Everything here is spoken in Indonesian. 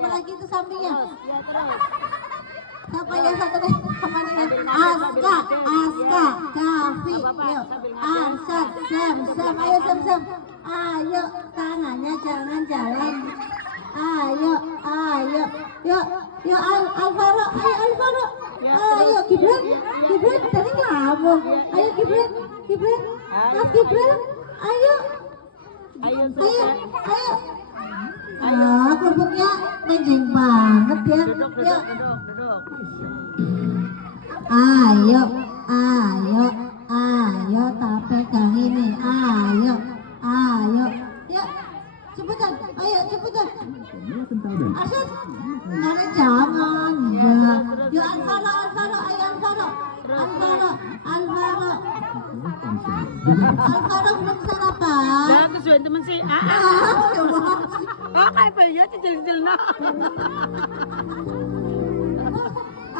siapa lagi itu sampingnya? Siapa yang satu deh? Aska, Kavi, yuk. Arsyad, Sam, ayo Sam. Ayo, tangannya jangan jalan. Ayo, yuk Alvaro, ayo Gibran, tadi ngomong. Ayo Gibran, Mas Gibran, ayo. Kerupuknya menjeng banget ya. Yuk. Ayo, tak pegang ini. Ayo. Yuk, cepetan. Asyik, jangan. Ya. Yuk Alvaro, ayo Alvaro. Alvaro belum sarapan. Ya, kesuwen temen sih. Oh, kayak bayi aja jel-jel nah.